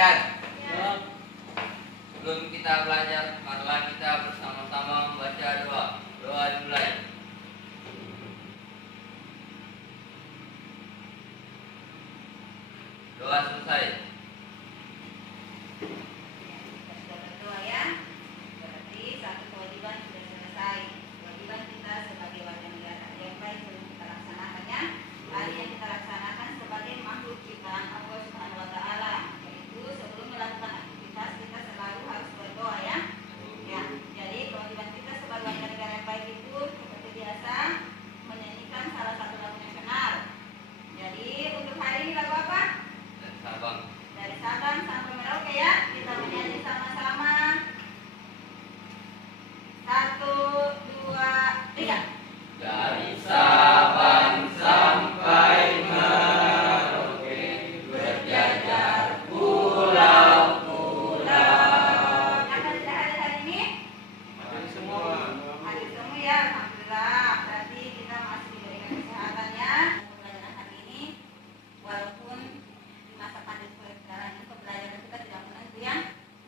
perhatian. Sebelum kita belajar, marilah kita bersama-sama membaca doa. Doa dimulai. Doa selesai. Berdoa ya. Berarti satu kewajiban sudah selesai. Kewajiban kita sebagai warga negara yang baik belum kita laksanakannya. Hari yang kita laksanakan sebagai makhluk ciptaan Allah Subhanahu Wa Taala. Yaitu sebelum melakukan aktivitas kita selalu harus berdoa ya. Ya. Jadi kewajiban kita sebagai warga negara yang baik itu seperti biasa menyanyikan salah satu lagu nasional. Jadi untuk hari ini lagu apa? Sabang. Dari Sabang sampai Merauke ya. Kita menyanyi sama-sama. 1, 2, 3. Dari Sabang sampai Merauke berjajar pulau-pulau. Yang sudah hadir hari ini? Hadir semua. Hadir semua ya, alhamdulillah. Berarti kita masih diberikan kesehatannya. Pembelajaran hari ini, walaupun di masa pandemi sekarang ini pembelajaran kita tidak menentu ya.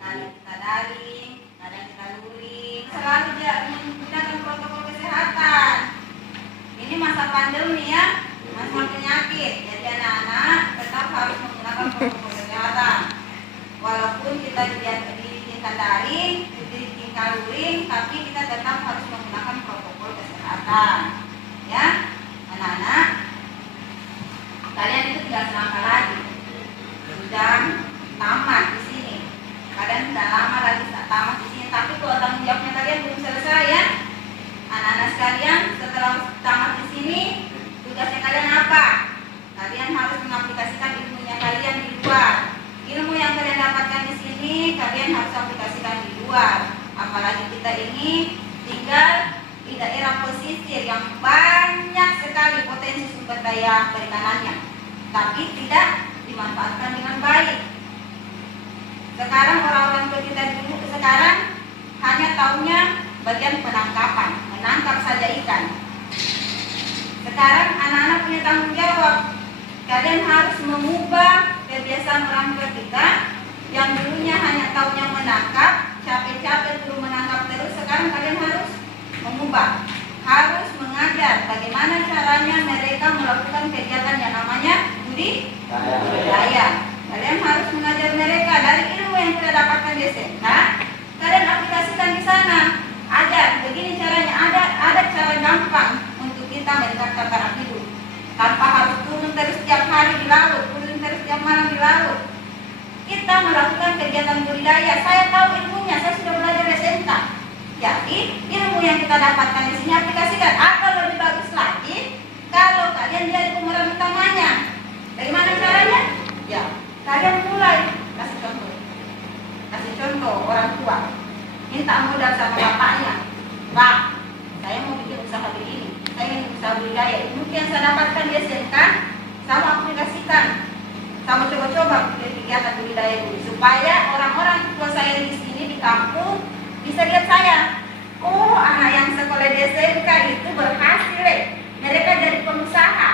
Kadang kita daring, kadang kita luring. Selalu menggunakan protokol kesehatan. Ini masa pandemi ya, masa penyakit. Jadi anak-anak tetap harus menggunakan protokol kesehatan. Walaupun kita diizinkan daring, diizinkan luring, tapi kita tetap harus menggunakan protokol kesehatan. Ya, anak-anak, kalian itu tidak selangkah lagi, sudah tamat di sini. Kalian sudah lama lagi tamat di sini, tapi kalau tanggung jawabnya kalian belum selesai ya. Anak-anak sekalian, setelah tamat di sini, tugasnya kalian apa? Kalian harus mengaplikasikan ilmunya kalian di luar. Ilmu yang kalian dapatkan di sini, kalian harus aplikasikan di luar. Apalagi kita ini tinggal di daerah pesisir yang banyak sekali potensi sumber daya perikanannya, tapi tidak dimanfaatkan dengan baik. Sekarang orang-orang kita dulu sekarang hanya taunya bagian penangkapan, menangkap saja ikan. Sekarang anak-anak punya tanggung jawab. Kalian harus mengubah kebiasaan orang tua kita yang dulunya hanya taunya menangkap, capek-capek dulu menangkap terus. Sekarang kalian harus mengubah, harus mengajar bagaimana caranya mereka melakukan kegiatan yang namanya budidaya. Kalian harus mengajar mereka dari ilmu yang kita dapatkan di SMK. Kalian aplikasikan di sana. Ajar, begini caranya. Ada cara gampang untuk kita meningkatkan taraf hidup tanpa harus turun terus setiap hari di laut, turun terus setiap malam di laut. Kita melakukan kegiatan budidaya. Saya tahu ilmunya, saya sudah belajar di SMK. Jadi ilmu yang kita dapatkan di sini aplikasikan. Akan lebih bagus lagi kalau kalian jadi pemeran utamanya. Bagaimana caranya? Ya, kalian mulai kasih contoh. Kasih contoh orang tua. Minta modal sama bapaknya. Pak, saya mau bikin usaha begini. Saya ingin usaha budidaya. Ilmu yang saya dapatkan di SMK, sama aplikasikan. Sama coba-coba kegiatan budidaya dulu. Supaya orang-orang tua saya di sini di kampung bisa lihat saya. Oh, anak yang sekolah di SMK itu berhasil. Mereka jadi pengusaha.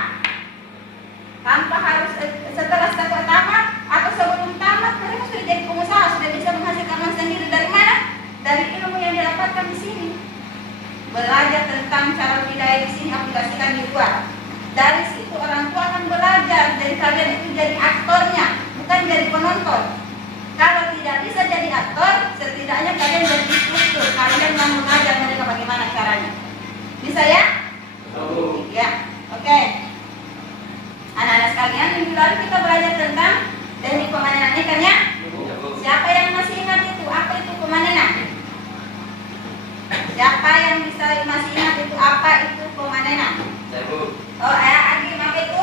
Tanpa harus setelah tamat atau sebelum tamat mereka sudah jadi pengusaha, sudah bisa menghasilkan uang sendiri. Dari mana? Dari ilmu yang didapatkan di sini. Belajar tentang cara budidaya di sini aplikasikan di luar. Dari situ orang tua akan belajar. Jadi kalian itu jadi aktornya, bukan jadi penonton. Kalau tidak bisa jadi aktor, setidaknya kalian jadi instruktur. Kalian yang mengajar mereka bagaimana caranya. Bisa ya? Ya, oke. Anak-anak sekalian, minggu lalu kita belajar tentang teknik pemanenan ikan ya. Siapa yang masih ingat itu? Apa itu pemanenan? Siapa yang masih ingat itu apa itu pemanenan? Saya Bu. Oh, Agi, apa itu?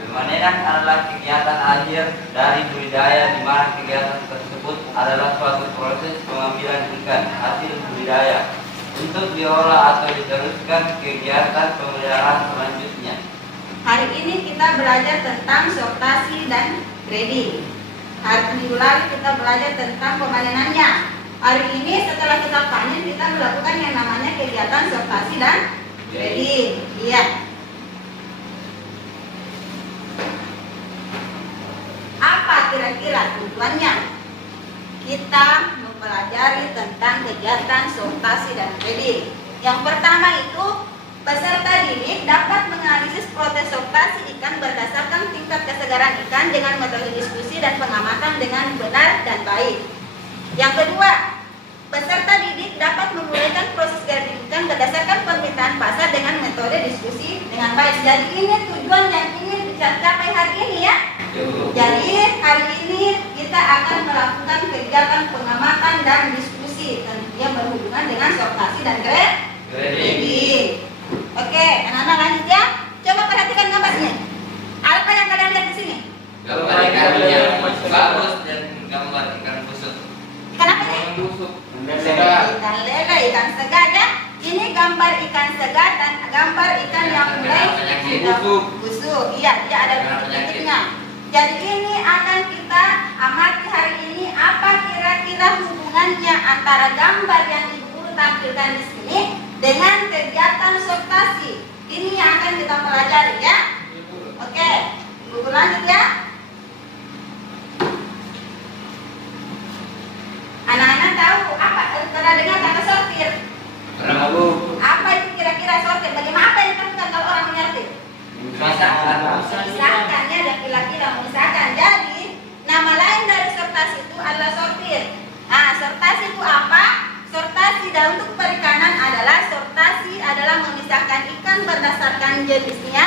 Pemanenan adalah kegiatan akhir dari budidaya di mana kegiatan tersebut adalah suatu proses pengambilan ikan hasil budidaya untuk diolah atau diteruskan kegiatan pemeliharaan selanjutnya. Hari ini kita belajar tentang sortasi dan grading. Hari minggu lalu kita belajar tentang pemanenannya. Hari ini setelah kita panen kita melakukan yang namanya kegiatan sortasi dan grading. Iya. Apa kira-kira tujuannya? sortasi dan grading. Yang pertama itu, peserta didik dapat menganalisis proses sortasi ikan berdasarkan tingkat kesegaran ikan dengan metode diskusi dan pengamatan dengan benar dan baik. Yang kedua, peserta didik dapat memulaikan proses grading ikan berdasarkan permintaan pasar dengan metode diskusi dengan baik. Jadi ini tujuan yang ingin dicapai hari ini ya. Jadi hari ini kita akan melakukan kegiatan pengamatan dan diskusi tentunya berhubungan dengan sortasi dan grading. Oke, anak-anak lanjut ya. Coba perhatikan gambarnya. Apa yang kalian lihat di sini? Gambar ikan yang bagus dan gambar ikan busuk. Kenapa sih? Ikan lele, ikan segar ya. Ini gambar ikan segar dan gambar ikan yang mulai busuk. Iya, dia ada titik-titiknya. Jadi ini akan kita amati hari ini apa kira-kira hubungannya antara gambar yang Ibu Guru tampilkan di sini dengan kegiatan sortasi. Ini yang akan kita pelajari ya. Oke, Ibu Guru lanjut ya. Anak-anak tahu apa? Pernah dengar kata sortir? Apa itu kira-kira sortir? Bagaimana apa yang dilakukan kalau orang menyortir? Memisahkan ya, dan kira-kira memisahkan. Jadi nama lain dari sortasi itu adalah sortir. Nah, sortasi itu apa? Sortasi dalam bentuk perikanan adalah sortasi adalah memisahkan ikan berdasarkan jenisnya,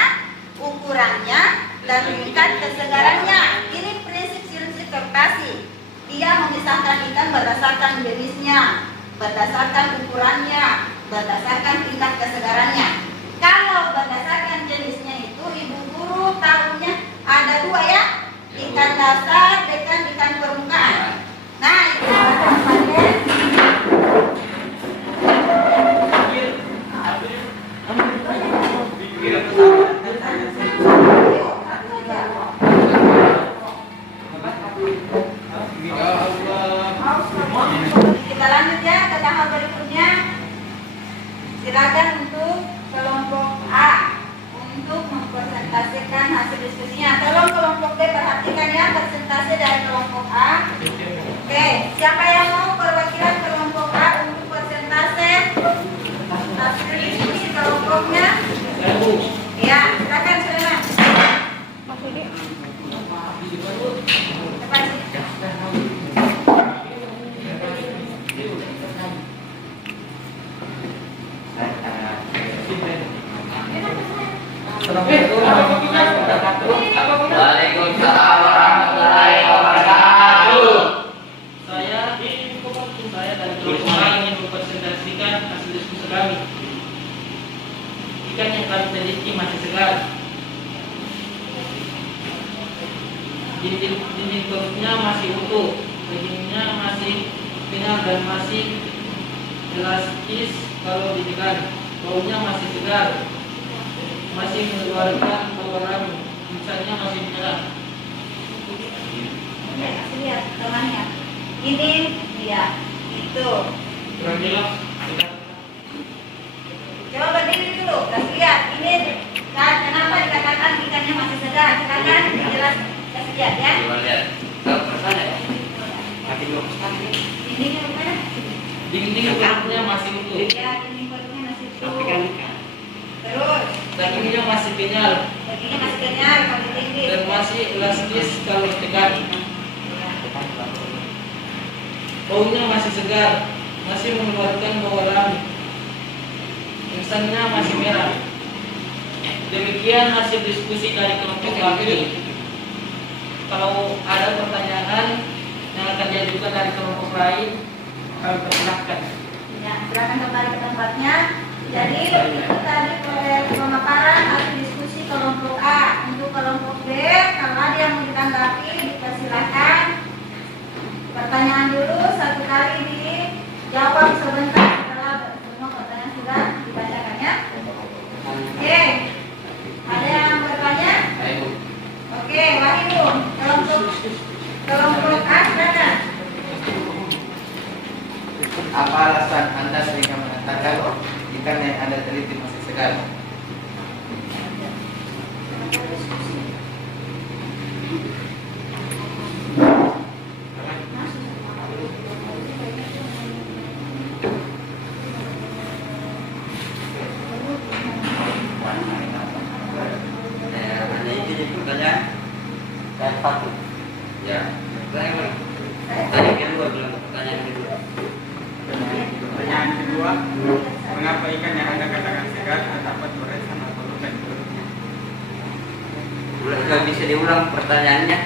ukurannya, dan tingkat kesegarannya. Ini prinsip sortasi. Dia memisahkan ikan berdasarkan jenisnya, berdasarkan ukurannya, berdasarkan tingkat kesegarannya. Kalau berdasarkan jenisnya itu Ibu Guru tahunya ada dua ya, ikan dasar dengan ikan permukaan. Nah, itu kita lanjut ya ke tahap berikutnya. Silakan untuk kelompok A untuk mempresentasikan hasil diskusinya. Tolong kelompok B perhatikan ya presentasi dari kelompok A. Oke, siapa yang mau perwakilan kelompok A untuk presentasi hasil diskusi kelompoknya? Ya, silakan Sulaiman. Waalaikumsalam warahmatullahi wabarakatuh. Saya dari kelompok A ingin mempresentasikan hasil diskusi kami. Ikan yang kami teliti masih segar. Dinding perutnya masih utuh, dagingnya masih final dan masih elastis kalau ditekan. Baunya masih segar, masih mengeluarkan bau harum, misalnya masih merah. Oke, kasih lihat temannya. Ini dia, itu. Kurang jelas. Coba berdiri dulu, kasih lihat. Ini kenapa dikatakan ikannya masih segar? Silakan dijelas, kasih lihat ya. Coba lihat. Dindingnya mana? Dinding perutnya masih utuh, Ya, dinding perutnya masih utuh. Terus, dagingnya masih kenyal dagingnya masih kenyal, masih tinggi. dan masih elastis kalau ditekan. Baunya masih segar, masih mengeluarkan bau alami. Insannya masih merah. Demikian hasil diskusi dari kelompok kami. Kalau ada pertanyaan yang akan diajukan dari kelompok lain, kami persilahkan. Ya, silakan kembali ke tempatnya. Jadi itu tadi pemaparan hasil diskusi kelompok A. Untuk kelompok B, kalau ada yang mau ditanggapi, dipersilakan. Pertanyaan dulu satu kali dijawab sebentar setelah semua pertanyaan sudah dibacakan ya. Oke, ada yang bertanya? Oke, Wahyu, kelompok A silakan. Apa alasan Anda sehingga mengatakan ikan yang Anda teliti masih segar? Mengapa ikan yang Anda katakan segar dapat beresan atau luka di perutnya? Bisa diulang pertanyaannya?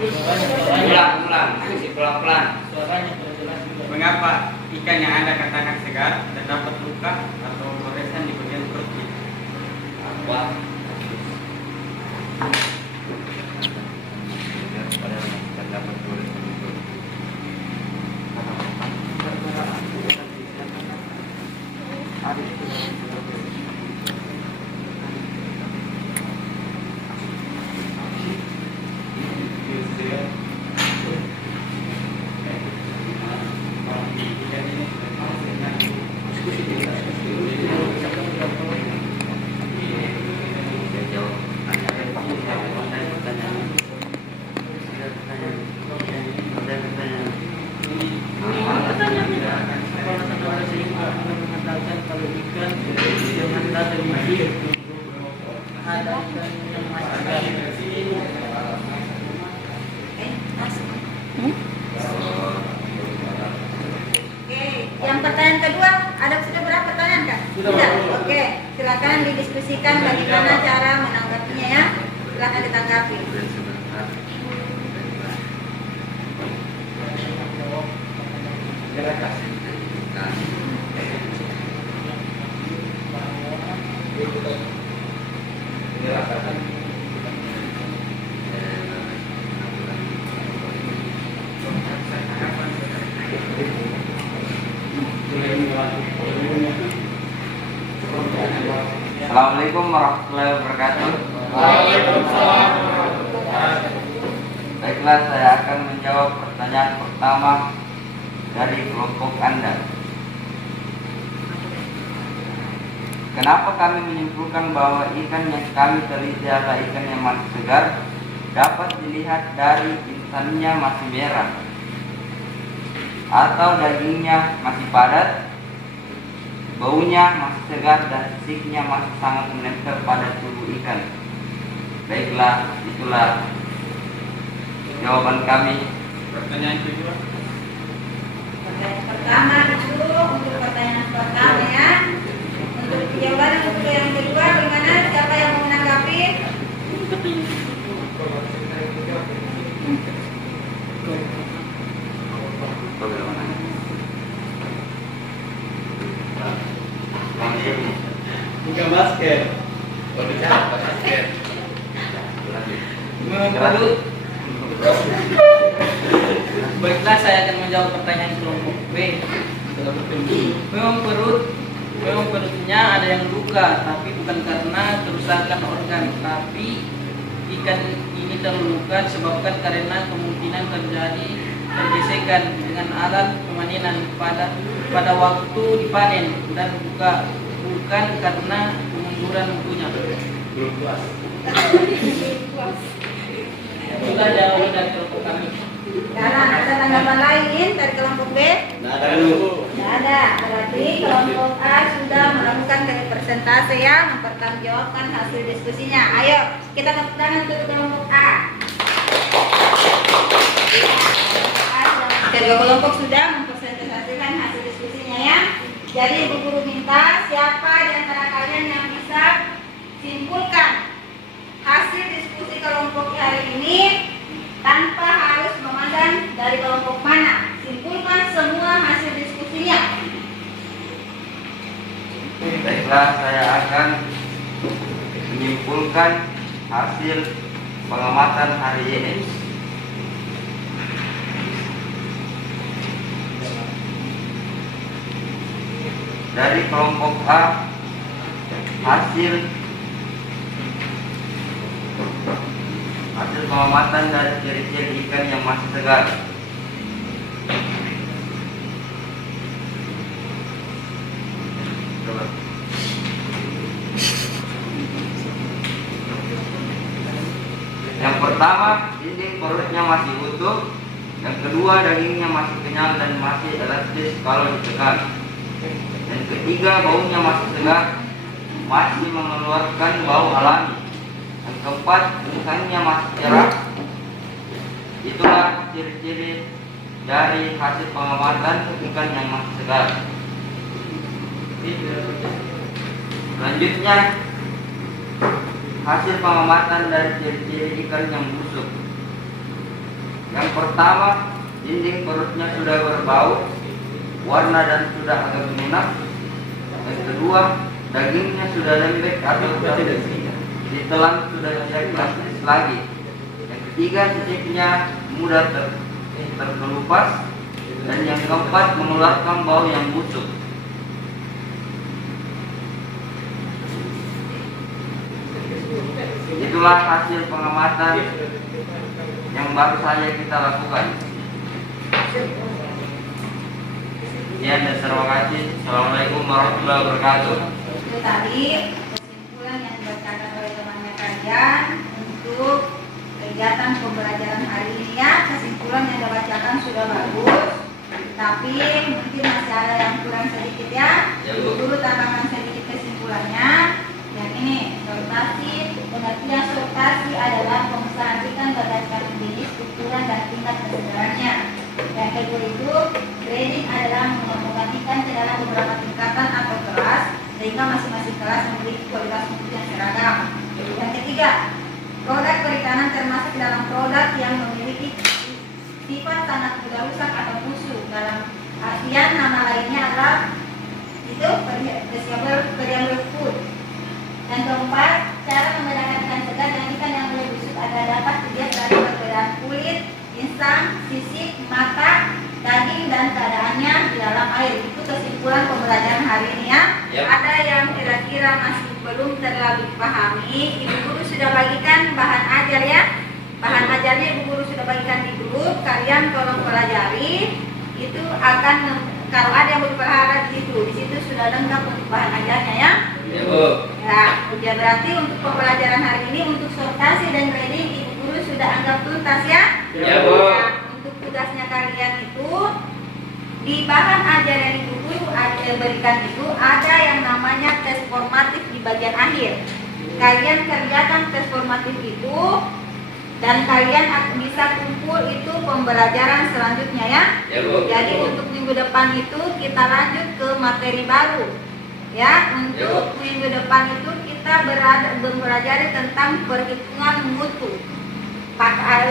Ulang, masih pelan-pelan. Suaranya tidak jelas juga. Mengapa ikan yang Anda katakan segar dapat luka atau beresan di bagian perutnya? Apa? Mengatakan kalau ikan dengan dada mikir ada ikan yang masih Oke, yang pertanyaan kedua, ada sudah berapa pertanyaan Kak? Sudah. Oke, silakan didiskusikan bagaimana cara menanggapinya ya. Silakan ditanggapi. Assalamualaikum warahmatullahi wabarakatuh. Baiklah, saya akan menjawab pertanyaan pertama dari kelompok Anda. Kenapa kami menyimpulkan bahwa ikan yang kami teliti adalah ikan yang masih segar? Dapat dilihat dari instannya masih merah atau dagingnya masih padat, baunya masih segar dan sisiknya masih sangat menempel pada tubuh ikan. Baiklah, itulah jawaban kami. Pertanyaan kedua. Pertanyaan pertama dulu untuk pertanyaan pertama ya. Untuk jawaban untuk yang kedua, gimana? Siapa yang mau menanggapi? Bukan basket. Menurut baiklah, saya akan menjawab pertanyaan kelompok B. Memang perutnya ada yang luka, tapi bukan karena kerusakan organ, tapi ikan ini terluka disebabkan karena kemungkinan terjadi pergesekan dengan alat pemanenan pada waktu dipanen dan bukan karena kemunduran mutunya. Itulah jawaban dari kelompok kami. Sekarang ada tanggapan lain dari kelompok B? Tidak ada. Berarti kelompok A sudah melakukan persentase yang mempertanggungjawabkan hasil diskusinya. Ayo, kita tepuk tangan untuk kelompok A. Kedua kelompok sudah mempresentasikan hasil diskusinya ya. Jadi Ibu Guru minta siapa di antara kalian yang bisa simpulkan hasil diskusi kelompok hari ini tanpa harus memandang dari kelompok mana. Simpulkan semua hasil diskusinya. Baiklah, saya akan menyimpulkan hasil pengamatan hari ini. Dari kelompok A, hasil pengamatan dari ciri-ciri ikan yang masih segar. Yang pertama, dinding perutnya masih utuh. Yang kedua, dagingnya masih kenyal dan masih elastis kalau ditekan. Yang ketiga, baunya masih segar, masih mengeluarkan bau alami. Yang keempat, ikannya masih cerah. Itulah ciri-ciri dari hasil pengamatan ikan yang masih segar. Selanjutnya, hasil pengamatan dari ciri-ciri ikan yang busuk. Yang pertama, dinding perutnya sudah berbau, warna dan sudah agak lunak. Yang kedua, dagingnya sudah lembek atau sudah ditelan sudah tidak elastis lagi. Yang ketiga, sisipnya mudah terkelupas. Dan yang keempat, mengeluarkan bau yang busuk. Itulah hasil pengamatan yang baru saja kita lakukan. Sekian dan terima kasih. Assalamualaikum warahmatullahi wabarakatuh. Itu tadi kesimpulan yang dibacakan oleh temannya kalian untuk kegiatan pembelajaran hari ini ya. Kesimpulan yang dibacakan sudah bagus, tapi mungkin masih ada yang kurang sedikit ya. Guru tambahkan sedikit kesimpulannya. Yang ini, sortasi. Pengertian sortasi adalah pemisahan ikan berdasarkan jenis, ukuran, dan tingkat kesegarannya. Yang kedua itu, grading adalah menggabungkan ikan ke dalam beberapa tingkatan atau kelas, sehingga masing-masing kelas memiliki kualitas mutu yang seragam. Yang ketiga, produk perikanan termasuk dalam produk yang memiliki sifat sangat mudah rusak atau busuk. Dalam artian nama lainnya adalah itu perishable food. Yang keempat, cara membedakan ikan segar dan ikan yang mulai busuk agar dapat dilihat dari perbedaan kulit, insang, sisik, mata, daging, dan keadaannya di dalam air. Itu kesimpulan pembelajaran hari ini ya. Ada yang kira-kira masih belum terlalu dipahami, Ibu Guru sudah bagikan bahan ajar ya. Bahan ajarnya Ibu Guru sudah bagikan di grup. Kalian tolong pelajari. Itu akan kalau ada yang berharap di situ sudah lengkap untuk bahan ajarnya ya. Ya, Bu. Ya berarti untuk pembelajaran hari ini untuk sortasi dan grading Ibu Guru sudah anggap tuntas ya. Ya, Bu. Nah, untuk tugasnya kalian itu di bahan ajar yang Ibu Guru berikan itu ada yang namanya tes formatif di bagian akhir. Kalian kerjakan tes formatif itu dan kalian bisa kumpul itu pembelajaran selanjutnya ya. Ya, Bu. Jadi untuk minggu depan itu kita lanjut ke materi baru. Ya, untuk minggu depan itu kita belajar tentang perhitungan mutu.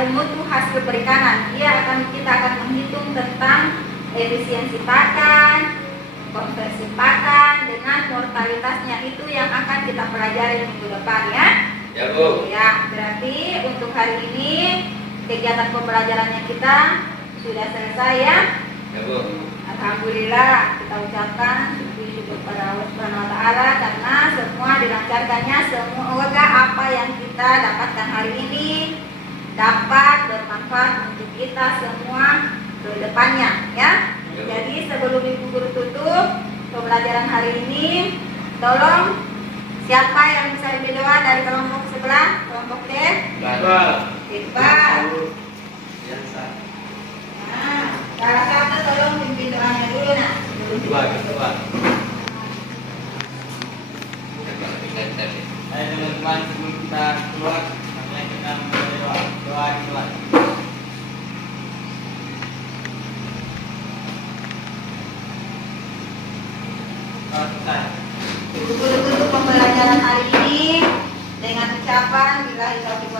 Mutu hasil perikanan. Kita akan menghitung tentang efisiensi pakan, konversi pakan dengan mortalitasnya, itu yang akan kita pelajari minggu depan ya. Ya, Bu. Ya, berarti untuk hari ini kegiatan pembelajarannya kita sudah selesai ya. Ya, Bu. Alhamdulillah kita ucapkan syukur kepada Allah Subhanahu wa taala karena semua dilancarkannya, semoga apa yang kita dapatkan hari ini dapat bermanfaat untuk kita semua ke depannya ya. Jadi sebelum Ibu Guru tutup pembelajaran hari ini, tolong siapa yang bisa berdoa dari kelompok sebelah, kelompok D? Iqbal. Nah, salah satu tolong pimpin doanya dulu nak. Coba. Ayo teman-teman, sebelum kita keluar, namanya kita membaca doa di luar. Ibu Guru tutup pembelajaran hari ini dengan ucapan billahi taufiq